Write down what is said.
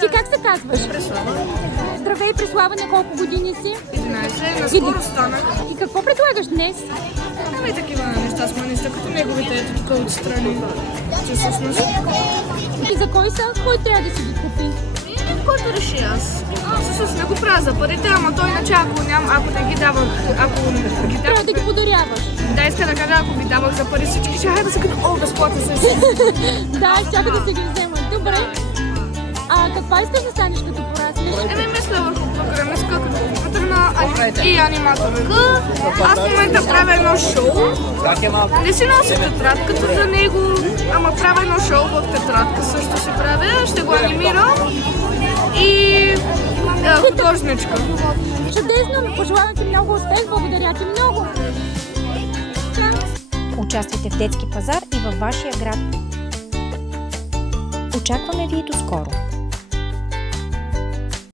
Ти как се казваш? Преслава. Здравей, Преслава, на колко години си? 11. Наскоро станах. И какво предлагаш днес? Ами такива неща с маниста, като неговите ето тук отстрани. Че всъщност... И за кой са? Кой трябва да си ги купи? Който реши аз. Всъщност не го правя за парите, ама той иначе ако не ги давах, ако ги Трябва давах... да ги подаряваш. Да, иска да кажа, ако ги давах за пари, всички ще да са като безплатно се. Да, чака да се ги вземат. Добре. А каква искаш да станеш като пораснеш? Мисля върху програмистка, като компютърна и аниматорка. Аз в момента правя едно шоу. Не си нося тетрадката за него, ама правя едно шоу в тетрадка. Също си правя, ще го анимирам и художничка. Чудесно! Пожелавам ти много успех. Благодаря ти много. Участвайте в детски пазар и във вашия град. Очакваме ви и до скоро!